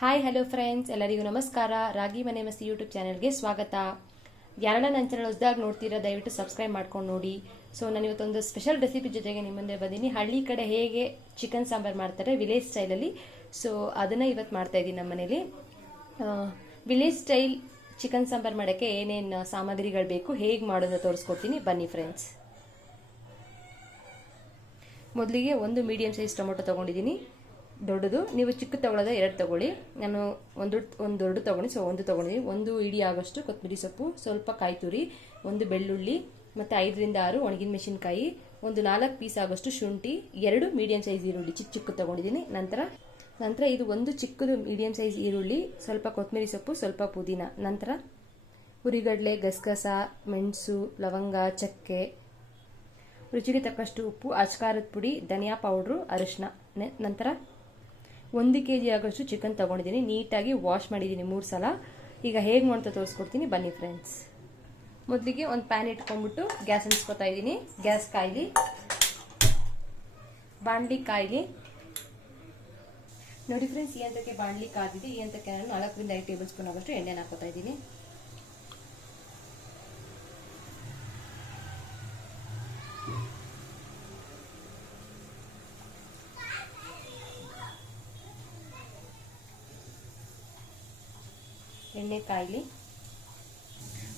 Hi hello friends ಎಲ್ಲರಿಗೂ ನಮಸ್ಕಾರ. ರಾಗಿ ಮನೆ ಮಸ್ತಿ ಯೂಟ್ಯೂಬ್ ಚಾನಲ್ಗೆ ಸ್ವಾಗತ. ಯಾರನ್ನ ನನ್ನ ಚಾನಲ್ ಹೊಸದಾಗಿ ನೋಡ್ತೀರಾ, ದಯವಿಟ್ಟು ಸಬ್ಸ್ಕ್ರೈಬ್ ಮಾಡ್ಕೊಂಡು ನೋಡಿ. ಸೊ ನಾನು ಇವತ್ತೊಂದು ಸ್ಪೆಷಲ್ ರೆಸಿಪಿ ಜೊತೆಗೆ ನಿಮ್ಮ ಮುಂದೆ ಬಂದೀನಿ. ಹಳ್ಳಿ ಕಡೆ ಹೇಗೆ ಚಿಕನ್ ಸಾಂಬಾರು ಮಾಡ್ತಾರೆ ವಿಲೇಜ್ ಸ್ಟೈಲಲ್ಲಿ ಸೊ ಅದನ್ನು ಇವತ್ತು ಮಾಡ್ತಾ ಇದ್ದೀನಿ ನಮ್ಮ ಮನೇಲಿ. ವಿಲೇಜ್ ಸ್ಟೈಲ್ ಚಿಕನ್ ಸಾಂಬಾರು ಮಾಡೋಕ್ಕೆ ಏನೇನು ಸಾಮಗ್ರಿಗಳು ಬೇಕು, ಹೇಗೆ ಮಾಡೋದು ತೋರಿಸ್ಕೊಡ್ತೀನಿ. ಬನ್ನಿ ಫ್ರೆಂಡ್ಸ್ ಮೊದಲಿಗೆ ಒಂದು ಮೀಡಿಯಮ್ ಸೈಜ್ ಟೊಮೊಟೊ ತೊಗೊಂಡಿದ್ದೀನಿ ದೊಡ್ಡದು. ನೀವು ಚಿಕ್ಕ ತಗೊಳ್ಳೋದ ಎರಡು ತಗೊಳ್ಳಿ. ನಾನು ಒಂದು ಒಂದು ದೊಡ್ಡ ತೊಗೊಂಡು ಸೊ ಒಂದು ತೊಗೊಂಡಿದ್ದೀನಿ ಒಂದು ಇಡೀ ಆಗೋಷ್ಟು ಕೊತ್ತಂಬರಿ ಸೊಪ್ಪು, ಸ್ವಲ್ಪ ಕಾಯಿ ತುರಿ, ಒಂದು ಬೆಳ್ಳುಳ್ಳಿ, ಮತ್ತು ಐದರಿಂದ ಆರು ಒಣಗಿನ ಮೆಣಸಿನ್ಕಾಯಿ, ಒಂದು ನಾಲ್ಕು ಪೀಸ್ ಆಗೋಷ್ಟು ಶುಂಠಿ, ಎರಡು ಮೀಡಿಯಂ ಸೈಜ್ ಈರುಳ್ಳಿ. ಚಿಕ್ಕ ಚಿಕ್ಕ ತೊಗೊಂಡಿದ್ದೀನಿ. ನಂತರ ನಂತರ ಇದು ಒಂದು ಚಿಕ್ಕದು ಮೀಡಿಯಂ ಸೈಜ್ ಈರುಳ್ಳಿ, ಸ್ವಲ್ಪ ಕೊತ್ತಂಬರಿ ಸೊಪ್ಪು, ಸ್ವಲ್ಪ ಪುದೀನ. ನಂತರ ಹುರಿಗಡಲೆ ಗಸಗಸ, ಮೆಣಸು, ಲವಂಗ, ಚಕ್ಕೆ, ರುಚಿಗೆ ತಕ್ಕಷ್ಟು ಉಪ್ಪು, ಅಚ್ಕಾರದ ಪುಡಿ, ಧನಿಯಾ ಪೌಡ್ರು ಅರಿಶಿನ ನಂತರ ಒಂದು ಕೆ ಜಿ ಆಗೋಷ್ಟು ಚಿಕನ್ ತೊಗೊಂಡಿದ್ದೀನಿ. ನೀಟಾಗಿ ವಾಶ್ ಮಾಡಿದ್ದೀನಿ ಮೂರು ಸಲ. ಈಗ ಹೇಗೆ ಮಾಡ್ತಾ ತೋರಿಸ್ಕೊಡ್ತೀನಿ. ಬನ್ನಿ ಫ್ರೆಂಡ್ಸ್ ಮೊದಲಿಗೆ ಒಂದು ಪ್ಯಾನ್ ಇಟ್ಕೊಂಡ್ಬಿಟ್ಟು ಗ್ಯಾಸ್ ಅನ್ಸ್ಕೊತಾ ಇದ್ದೀನಿ. ಗ್ಯಾಸ್ ಕಾಯ್ಲಿ. ಬಾಣಲಿ ಕಾಯ್ಲಿ. ನೋಡಿ ಫ್ರೆಂಡ್ಸ್ ಈ ಹಂತಕ್ಕೆ ಬಾಣಲಿ ಕಾದಿದೆ. ಈ ಹಂತಕ್ಕೆ ನಾನು ನಾಲ್ಕರಿಂದ ಐದು ಟೇಬಲ್ ಸ್ಪೂನ್ ಆಗೋಷ್ಟು ಎಣ್ಣೆನ ಹಾಕೋತಾ ಇದ್ದೀನಿ. ಎಣ್ಣೆ ಕಾಯಲಿ.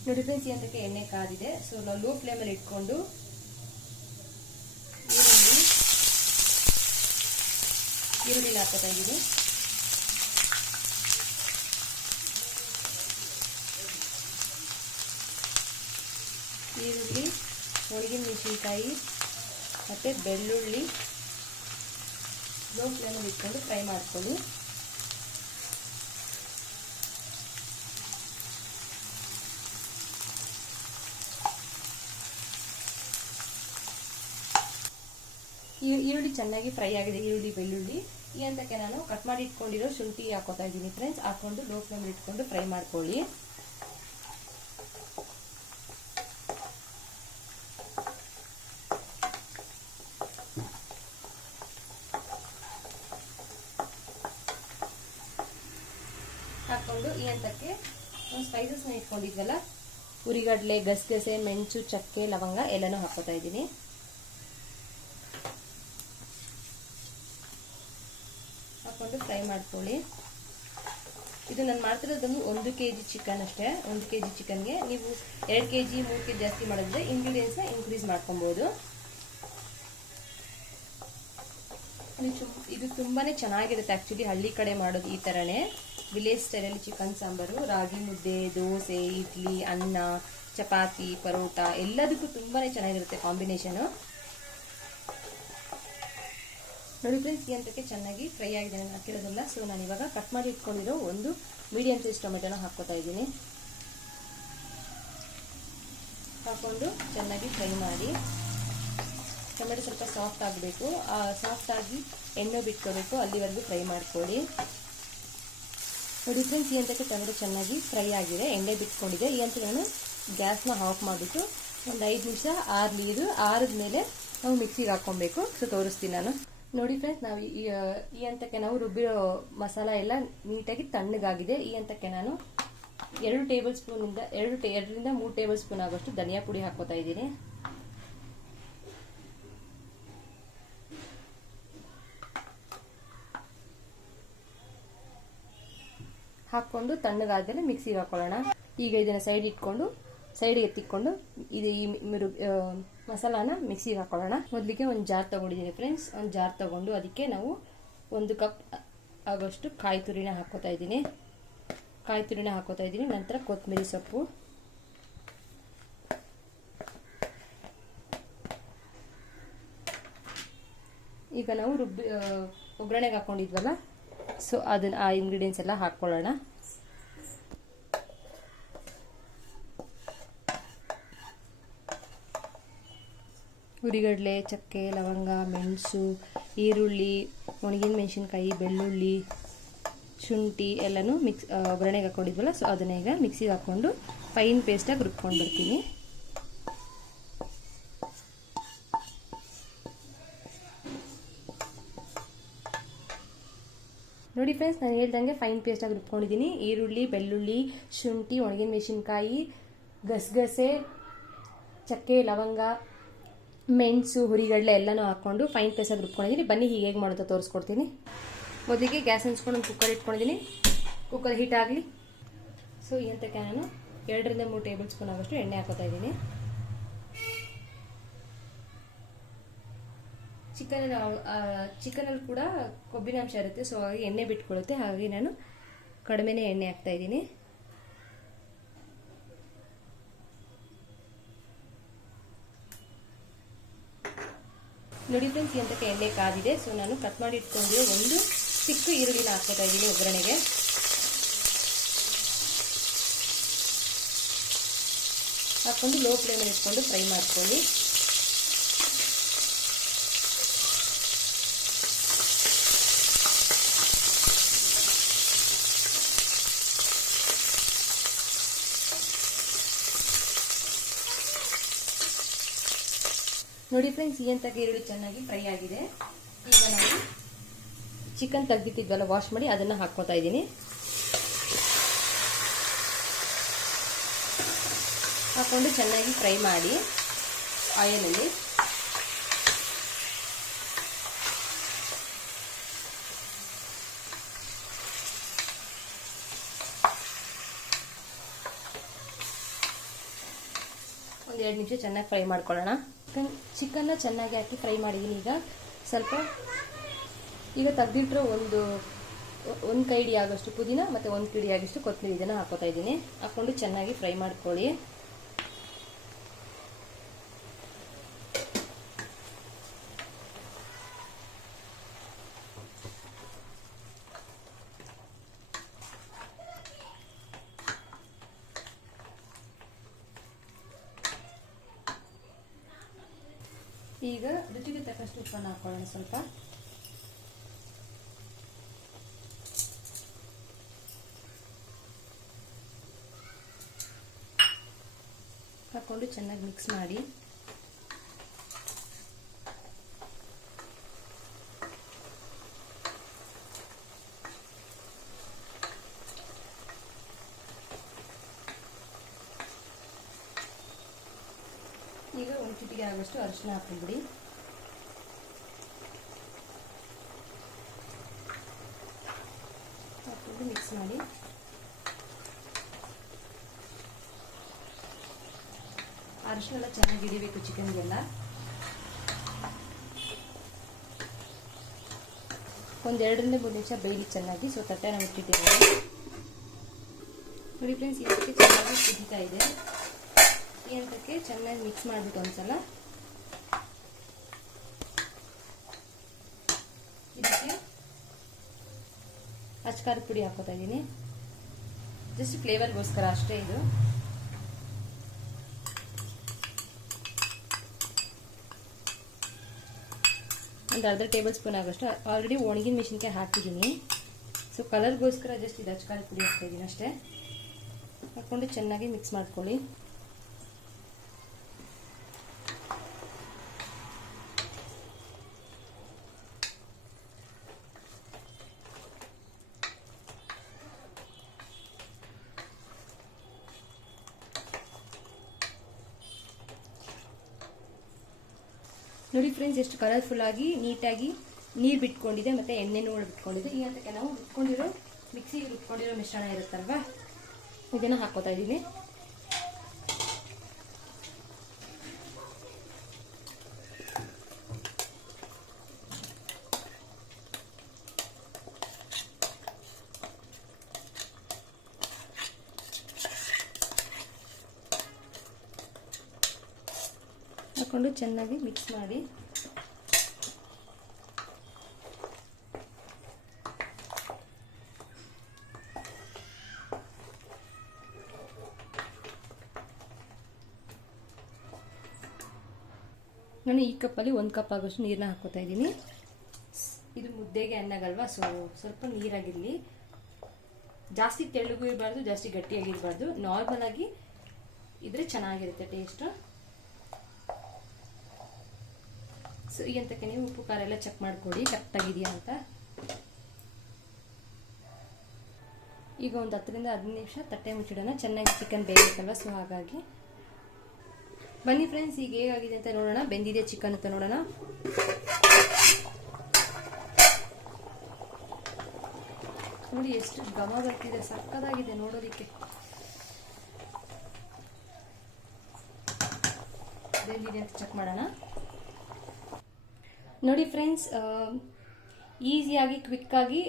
ನೋಡಿ ಫ್ರೆಂಡ್ಸ್ ಈ ಹಂತಕ್ಕೆ ಎಣ್ಣೆ ಕಾದಿದೆ. ಸೊ ನಾವು ಲೋ ಫ್ಲೇಮಲ್ಲಿ ಇಟ್ಕೊಂಡು ಈರುಳ್ಳಿ ಈರುಳ್ಳಿ ಇದ್ದೀನಿ. ಈರುಳ್ಳಿ ಒಣಗಿನ ಮೆಣಸಿನ್ಕಾಯಿ, ಮತ್ತು ಬೆಳ್ಳುಳ್ಳಿ. ಲೋ ಫ್ಲೇಮಲ್ಲಿ ಇಟ್ಕೊಂಡು ಫ್ರೈ ಮಾಡ್ಕೊಳ್ಳಿ. ಈರುಳ್ಳಿ ಚೆನ್ನಾಗಿ ಫ್ರೈ ಆಗಿದೆ, ಈರುಳ್ಳಿ, ಬೆಳ್ಳುಳ್ಳಿ. ಈ ಹಂತಕ್ಕೆ ನಾನು ಕಟ್ ಮಾಡಿ ಇಟ್ಕೊಂಡಿರೋ ಶುಂಠಿ ಹಾಕೋತಾ ಇದ್ದೀನಿ ಫ್ರೆಂಡ್ಸ್ ಹಾಕೊಂಡು ಲೋ ಫ್ಲೇಮ್ ಇಟ್ಕೊಂಡು ಫ್ರೈ ಮಾಡ್ಕೊಳ್ಳಿ. ಹಾಕೊಂಡು ಈ ಹಂತಕ್ಕೆ ಸ್ಪೈಸಸ್ನ ಇಟ್ಕೊಂಡಿದ್ವಲ್ಲ? ಉರಿಗಡ್ಲೆ, ಗಸಗಸೆ, ಮೆಣಸು, ಚಕ್ಕೆ, ಲವಂಗ ಎಲ್ಲನೂ ಹಾಕೋತಾ ಇದ್ದೀನಿ ಹಾಕೊಂಡು ಫ್ರೈ ಇದು ನಾನು ಮಾಡ್ತಿರೋದೊಂದು ಒಂದು ಕೆ ಜಿ ಚಿಕನ್ ಅಷ್ಟೇ. ಒಂದು ಕೆ ಜಿ ಚಿಕನ್ಗೆ ನೀವು ಎರಡು ಕೆ ಜಿ ಮೂರು ಕೆ ಜಿ ಜಾಸ್ತಿ ಮಾಡಿದ್ರೆ ಇಂಗ್ರೀಡಿಯೆಂಟ್ಸ್ನ ಇನ್ಕ್ರೀಸ್ ಮಾಡ್ಕೊಬೋದು. ಇದು ತುಂಬಾ ಚೆನ್ನಾಗಿರುತ್ತೆ ಆ್ಯಕ್ಚುಲಿ ಹಳ್ಳಿ ಕಡೆ ಮಾಡೋದು ಈ ಥರನೇ ವಿಲೇಜ್ ಸ್ಟೈಲಲ್ಲಿ ಚಿಕನ್ ಸಾಂಬಾರು, ರಾಗಿ ಮುದ್ದೆ, ದೋಸೆ, ಇಡ್ಲಿ, ಅನ್ನ, ಚಪಾತಿ, ಪರೋಟ ಎಲ್ಲದಕ್ಕೂ ತುಂಬಾ ಚೆನ್ನಾಗಿರುತ್ತೆ ಕಾಂಬಿನೇಷನು ನೋಡಿ ಫ್ರೆಂಡ್ಸ್, ಈ ಹಂತಕ್ಕೆ ಚೆನ್ನಾಗಿ ಫ್ರೈ ಆಗಿದೆ. ನಾನು ಹಾಕಿರೋದಿಲ್ಲ. ಸೊ ನಾನು ಇವಾಗ ಕಟ್ ಮಾಡಿ ಇಟ್ಕೊಂಡಿರೋ ಒಂದು ಮೀಡಿಯಂ ಸೈಜ್ ಟೊಮೆಟೊನ ಹಾಕ್ಕೋತಾ ಇದ್ದೀನಿ. ಹಾಕೊಂಡು ಚೆನ್ನಾಗಿ ಫ್ರೈ ಮಾಡಿ. ಟೊಮೆಟೊ ಸ್ವಲ್ಪ ಸಾಫ್ಟ್ ಆಗಬೇಕು. ಸಾಫ್ಟ್ ಆಗಿ ಎಣ್ಣೆ ಬಿಟ್ಕೋಬೇಕು. ಅಲ್ಲಿವರೆಗೂ ಫ್ರೈ ಮಾಡ್ಕೊಳ್ಳಿ. ನೋಡಿ ಫ್ರೆಂಡ್ಸ್, ಈ ಹಂತಕ್ಕೆ ಟೊಮೆಟೊ ಚೆನ್ನಾಗಿ ಫ್ರೈ ಆಗಿದೆ. ಎಣ್ಣೆ ಬಿಟ್ಕೊಂಡಿದೆ. ಈ ಹಂತ ನಾನು ಗ್ಯಾಸ್ನ ಆಫ್ ಮಾಡಿಬಿಟ್ಟು ಒಂದು ಐದು ನಿಮಿಷ ಆರು ನೀರು ಆರಿದ ಮೇಲೆ ನಾವು ಮಿಕ್ಸಿಗೆ ಹಾಕ್ಕೊಬೇಕು. ಸೊ ತೋರಿಸ್ತೀನಿ ನಾನು. ನೋಡಿ ಫ್ರೆಂಡ್ಸ್ ನಾವು ಈ ಹಂತಕ್ಕೆ ನಾವು ರುಬ್ಬಿರೋ ಮಸಾಲ ಎಲ್ಲ ನೀಟಾಗಿ ತಣ್ಣಗಾಗಿದೆ. ಈ ಹಂತಕ್ಕೆ ನಾನು ಎರಡು ಟೇಬಲ್ ಸ್ಪೂನಿಂದ ಎರಡು ಎರಡರಿಂದ ಮೂರು ಟೇಬಲ್ ಸ್ಪೂನ್ ಆಗೋಷ್ಟು ಧನಿಯಾ ಪುಡಿ ಹಾಕೋತಾ ಇದ್ದೀನಿ. ಹಾಕ್ಕೊಂಡು ತಣ್ಣಗಾದ್ಮೇಲೆ ಮಿಕ್ಸಿಗೆ ಹಾಕೊಳ್ಳೋಣ. ಈಗ ಇದನ್ನು ಸೈಡ್ ಇಟ್ಕೊಂಡು ಸೈಡ್ಗೆ ಎತ್ತಿಕೊಂಡು ಇದು ಈ ಮಸಾಲಾನ ಮಿಕ್ಸಿಗೆ ಹಾಕೊಳ್ಳೋಣ. ಮೊದಲಿಗೆ ಒಂದು ಜಾರ್ ತೊಗೊಂಡಿದ್ದೀನಿ ಫ್ರೆಂಡ್ಸ್ ಒಂದು ಜಾರ್ ತೊಗೊಂಡು ಅದಕ್ಕೆ ನಾವು ಒಂದು ಕಪ್ ಆಗೋಷ್ಟು ಕಾಯಿ ತುರಿನ ಹಾಕೋತಾ ಇದ್ದೀನಿ. ಕಾಯಿ ತುರಿನ ಹಾಕೋತಾ ಇದ್ದೀನಿ. ನಂತರ ಕೊತ್ತಂಬರಿ ಸೊಪ್ಪು. ಈಗ ನಾವು ರುಬ್ಬಿ ಒಗ್ಗರಣೆಗೆ ಹಾಕೊಂಡಿದ್ವಲ್ಲ? ಸೊ ಅದನ್ನು ಆ ಇಂಗ್ರೀಡಿಯೆಂಟ್ಸ್ ಎಲ್ಲ ಹಾಕ್ಕೊಳ್ಳೋಣ. ಹುರಿಗಡಲೆ ಚಕ್ಕೆ, ಲವಂಗ, ಮೆಣಸು, ಈರುಳ್ಳಿ ಒಣಗಿನ ಮೆಣಸಿನ್ಕಾಯಿ, ಬೆಳ್ಳುಳ್ಳಿ, ಶುಂಠಿ ಎಲ್ಲನೂ ಮಿಕ್ಸ್ ಒಗ್ಗರಣೆಗೆ ಹಾಕ್ಕೊಂಡಿದ್ವಲ್ಲ ಸೊ ಅದನ್ನ ಈಗ ಮಿಕ್ಸಿಗೆ ಹಾಕ್ಕೊಂಡು ಫೈನ್ ಪೇಸ್ಟಾಗಿ ರುಬ್ಕೊಂಡು ಬರ್ತೀನಿ. ನೋಡಿ ಫ್ರೆಂಡ್ಸ್ ನಾನು ಹೇಳ್ದಂಗೆ ಫೈನ್ ಪೇಸ್ಟಾಗಿ ರುಬ್ಕೊಂಡಿದ್ದೀನಿ. ಈರುಳ್ಳಿ, ಬೆಳ್ಳುಳ್ಳಿ, ಶುಂಠಿ ಒಣಗಿನ ಮೆಣಸಿನ್ಕಾಯಿ, ಗಸಗಸೆ, ಚಕ್ಕೆ, ಲವಂಗ ಮೆಣಸು, ಹುರಿಗಡಲೆ ಎಲ್ಲನೂ ಹಾಕ್ಕೊಂಡು ಫೈನ್ ಪೇಸಾಗಿ ರುಬ್ಕೊಂಡಿದ್ದೀನಿ ಬನ್ನಿ, ಹೀಗೆ ಹೇಗೆ ಮಾಡೋದು ತೋರಿಸ್ಕೊಡ್ತೀನಿ. ಮೊದಲಿಗೆ ಗ್ಯಾಸ್ ಹಂಚ್ಕೊಂಡು ಕುಕ್ಕರ್ ಇಟ್ಕೊಂಡಿದ್ದೀನಿ ಕುಕ್ಕರ್ ಹೀಟ್ ಆಗಲಿ. ಸೊ ಈ ಹಂತಕ್ಕೆ ನಾನು ಎರಡರಿಂದ ಮೂರು ಟೇಬಲ್ ಸ್ಪೂನ್ ಆಗೋಷ್ಟು ಎಣ್ಣೆ ಹಾಕೋತಾ ಇದ್ದೀನಿ. ಚಿಕನ್ ಚಿಕನಲ್ಲಿ ಕೂಡ ಕೊಬ್ಬಿನಾಂಶ ಇರುತ್ತೆ. ಸೊ ಹಾಗಾಗಿ ಎಣ್ಣೆ ಬಿಟ್ಕೊಳ್ಳುತ್ತೆ ಹಾಗಾಗಿ ನಾನು ಕಡಿಮೆನೇ ಎಣ್ಣೆ ಹಾಕ್ತಾ ಇದ್ದೀನಿ. ನೋಡಿ ಫ್ರೆಂಡ್ಸ್ ಈ ಎಣ್ಣೆ ಕಾದಿದೆ. ಸೊ ನಾನು ಕಟ್ ಮಾಡಿ ಇಟ್ಕೊಂಡಿರೋ ಒಂದು ಚಿಕ್ಕ ಈರುಳ್ಳಿನ ಹಾಕ್ಕೊತಾ ಇದ್ದೀನಿ ಒಗ್ಗರಣೆಗೆ. ಹಾಕ್ಕೊಂಡು ಲೋ ಫ್ಲೇಮಲ್ಲಿ ಇಟ್ಕೊಂಡು ಫ್ರೈ ಮಾಡ್ಕೊಳ್ಳಿ. ನೋಡಿ ಫ್ರೆಂಡ್ಸ್ ಈ ಈರುಳ್ಳಿ ಚೆನ್ನಾಗಿ ಫ್ರೈ ಆಗಿದೆ. ಈಗ ನಾವು ಚಿಕನ್ ತೆಗ್ದಿಟ್ಟಿದ್ವಲ್ಲ ವಾಶ್ ಮಾಡಿ ಅದನ್ನು ಹಾಕ್ಕೊತಾ ಇದ್ದೀನಿ. ಹಾಕ್ಕೊಂಡು ಚೆನ್ನಾಗಿ ಫ್ರೈ ಮಾಡಿ ಆಯಿಲಲ್ಲಿ ಒಂದು ಎರಡು ನಿಮಿಷ ಚೆನ್ನಾಗಿ ಫ್ರೈ ಮಾಡ್ಕೊಳ್ಳೋಣ. ಚಿಕನ್, ಚಿಕನ್ನ ಚೆನ್ನಾಗಿ ಹಾಕಿ ಫ್ರೈ ಮಾಡಿದ್ದೀನಿ ಈಗ ಸ್ವಲ್ಪ ಈಗ ತೆಗ್ದಿಟ್ಟಿರೋ ಒಂದು ಒಂದು ಕೈಡಿ ಆಗೋಷ್ಟು ಪುದೀನ ಮತ್ತು ಒಂದು ಕಿಡಿ ಆಗೋಷ್ಟು ಕೊತ್ತಂಬರಿ ಇದನ್ನು ಹಾಕೋತಾ ಇದ್ದೀನಿ. ಹಾಕ್ಕೊಂಡು ಚೆನ್ನಾಗಿ ಫ್ರೈ ಮಾಡ್ಕೊಳ್ಳಿ. ಈಗ ರುಚಿಗೆ ತಕ್ಕಷ್ಟು ಉಪ್ಪನ್ನು ಹಾಕೊಳ್ಳೋಣ ಸ್ವಲ್ಪ. ಹಾಕೊಂಡು ಚೆನ್ನಾಗಿ ಮಿಕ್ಸ್ ಮಾಡಿ. ಈಗ ಒಂದು ಚಿಟಿಗೆ ಆಗೋಷ್ಟು ಅರಿಶಿನ ಹಾಕೊಂಡ್ಬಿಡಿ ಹಾಕೊಂಡು ಮಿಕ್ಸ್ ಮಾಡಿ. ಅರಿಶಿನ ಎಲ್ಲ ಚೆನ್ನಾಗಿ ಹಿಡಿಬೇಕು ಚಿಕನ್ಗೆಲ್ಲ. ಒಂದೆರಡರಿಂದ ಮೂರು ನಿಮಿಷ ಬೇಯಿ ಚೆನ್ನಾಗಿ ಸೊ ತಟ್ಟೆನ ಇಟ್ಟಿದ್ದೇವೆ ನೋಡಿ ಫ್ರೆಂಡ್ಸ್ ಇದಕ್ಕೆ ಚೆನ್ನಾಗಿ ಕುದೀತಾ ಇದೆ. ಈ ಹಂತಕ್ಕೆ ಚೆನ್ನಾಗಿ ಮಿಕ್ಸ್ ಮಾಡಿಬಿಟ್ಟು ಒಂದ್ಸಲ. ಇದಕ್ಕೆ ಅಚ್ಕಾರದ ಪುಡಿ ಹಾಕೋತಾ ಇದ್ದೀನಿ. ಜಸ್ಟ್ ಫ್ಲೇವರ್ಗೋಸ್ಕರ ಅಷ್ಟೇ ಇದು. ಒಂದು ಅರ್ಧ ಟೇಬಲ್ ಸ್ಪೂನ್ ಆಗೋಷ್ಟು. ಆಲ್ರೆಡಿ ಒಣಗಿನ ಮೆಣಸಿನ್ಕಾಯಿ ಹಾಕಿದ್ದೀನಿ. ಸೊ ಕಲರ್ಗೋಸ್ಕರ ಜಸ್ಟ್ ಇದು ಅಚ್ಕಾರದ ಪುಡಿ ಹಾಕ್ತಾ ಇದ್ದೀನಿ ಅಷ್ಟೇ. ಹಾಕ್ಕೊಂಡು ಚೆನ್ನಾಗಿ ಮಿಕ್ಸ್ ಮಾಡ್ಕೊಳ್ಳಿ. ನೋಡಿ ಫ್ರೆಂಡ್ಸ್ ಎಷ್ಟು ಕಲರ್ಫುಲ್ ಆಗಿ ನೀಟಾಗಿ ನೀರು ಬಿಟ್ಕೊಂಡಿದೆ ಮತ್ತು ಎಣ್ಣೆನೂ ಬಿಟ್ಕೊಂಡಿದೆ. ಈ ಹಂತಕ್ಕೆ ನಾವು ರುಬ್ಕೊಂಡಿರೋ ಮಿಕ್ಸಿಗೆ ರುಬ್ಕೊಂಡಿರೋ ಮಿಶ್ರಣ ಇರುತ್ತಲ್ವಾ? ಇದನ್ನು ಹಾಕೋತಾ ಇದ್ದೀನಿ. ಹಾಕೊಂಡು ಚೆನ್ನಾಗಿ ಮಿಕ್ಸ್ ಮಾಡಿ. ನಾನು ಈ ಕಪ್ಪಲ್ಲಿ ಒಂದು ಕಪ್ ಆಗೋಷ್ಟು ನೀರನ್ನ ಹಾಕೋತಾ ಇದ್ದೀನಿ. ಇದು ಮುದ್ದೆಗೆ ಅನ್ನಗಲ್ವಾ? ಸೊ ಸ್ವಲ್ಪ ನೀರಾಗಿರಲಿ. ಜಾಸ್ತಿ ತೆಳ್ಳಗೂ ಇರಬಾರ್ದು, ಜಾಸ್ತಿ ಗಟ್ಟಿಯಾಗಿರಬಾರ್ದು. ನಾರ್ಮಲ್ ಆಗಿ ಇದ್ರೆ ಚೆನ್ನಾಗಿರುತ್ತೆ ಟೇಸ್ಟ್ ಸೊ ಈಗ ಅಂತಕ್ಕೆ ನೀವು ಉಪ್ಪು ಖಾರ ಎಲ್ಲ ಚೆಕ್ ಮಾಡ್ಕೊಡಿ ಕರೆಕ್ಟಾಗಿದೆಯಾ ಅಂತ ಈಗ ಒಂದು ಹತ್ತರಿಂದ ಹದಿನೈದು ನಿಮಿಷ ತಟ್ಟೆ ಮುಚ್ಚಿಡೋಣ ಚೆನ್ನಾಗಿ ಚಿಕನ್ ಬೇಯಬೇಕಲ್ವ ಸೊ ಹಾಗಾಗಿ ಬನ್ನಿ ಫ್ರೆಂಡ್ಸ್ ಈಗ ಹೇಗಾಗಿದೆ ಅಂತ ನೋಡೋಣ ಬೆಂದಿದೆ ಚಿಕನ್ ಅಂತ ನೋಡೋಣ ನೋಡಿ ಎಷ್ಟು ಘಮ ಬರ್ತಿದೆ. ಸಕ್ಕದಾಗಿದೆ ನೋಡೋದಕ್ಕೆ. ಬೆಂದಿದೆ ಅಂತ ಚೆಕ್ ಮಾಡೋಣ. ನೋಡಿ ಫ್ರೆಂಡ್ಸ್ ಈಸಿಯಾಗಿ, ಕ್ವಿಕ್ಕಾಗಿ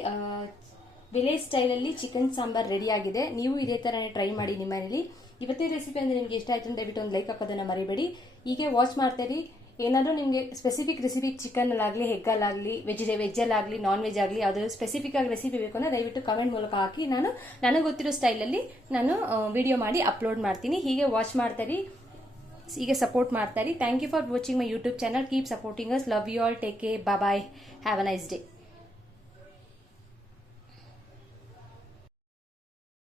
ವಿಲೇಜ್ ಸ್ಟೈಲಲ್ಲಿ ಚಿಕನ್ ಸಾಂಬಾರ್ ರೆಡಿ ಆಗಿದೆ. ನೀವು ಇದೇ ಥರನೇ ಟ್ರೈ ಮಾಡಿ ನಿಮ್ಮ ಮನೇಲಿ. ಇವತ್ತೇ ರೆಸಿಪಿ ಅಂದರೆ ನಿಮಗೆ ಇಷ್ಟ ಆಯಿತು ದಯವಿಟ್ಟು ಒಂದು ಲೈಕ್ ಹಾಕೋದನ್ನು ಮರಿಬೇಡಿ. ಹೀಗೆ ವಾಚ್ ಮಾಡ್ತೀರಿ ಏನಾದರೂ ನಿಮಗೆ ಸ್ಪೆಸಿಫಿಕ್ ರೆಸಿಪಿ ಚಿಕನ್ನಲ್ಲಾಗಲಿ ಹೆಗ್ಗಲ್ಲಾಗಲಿ ವೆಜಿಟೇ ವೆಜ್ಜಲ್ಲಾಗಲಿ ನಾನ್ ವೆಜ್ ಆಗಲಿ, ಯಾವುದಾದ್ರು ಸ್ಪೆಸಿಫಿಕ್ ಆಗಿ ರೆಸಿಪಿ ಬೇಕು ಅಂದರೆ ದಯವಿಟ್ಟು ಕಮೆಂಟ್ ಮೂಲಕ ಹಾಕಿ. ನಾನು, ನನಗೆ ಗೊತ್ತಿರೋ ಸ್ಟೈಲಲ್ಲಿ ನಾನು ವಿಡಿಯೋ ಮಾಡಿ ಅಪ್ಲೋಡ್ ಮಾಡ್ತೀನಿ. ಹೀಗೆ ವಾಚ್ ಮಾಡ್ತಾರಿ ಹೀಗೆ ಸಪೋರ್ಟ್ ಮಾಡ್ತಾರೆ thank you for watching my YouTube channel keep supporting us love you all take care bye have a nice day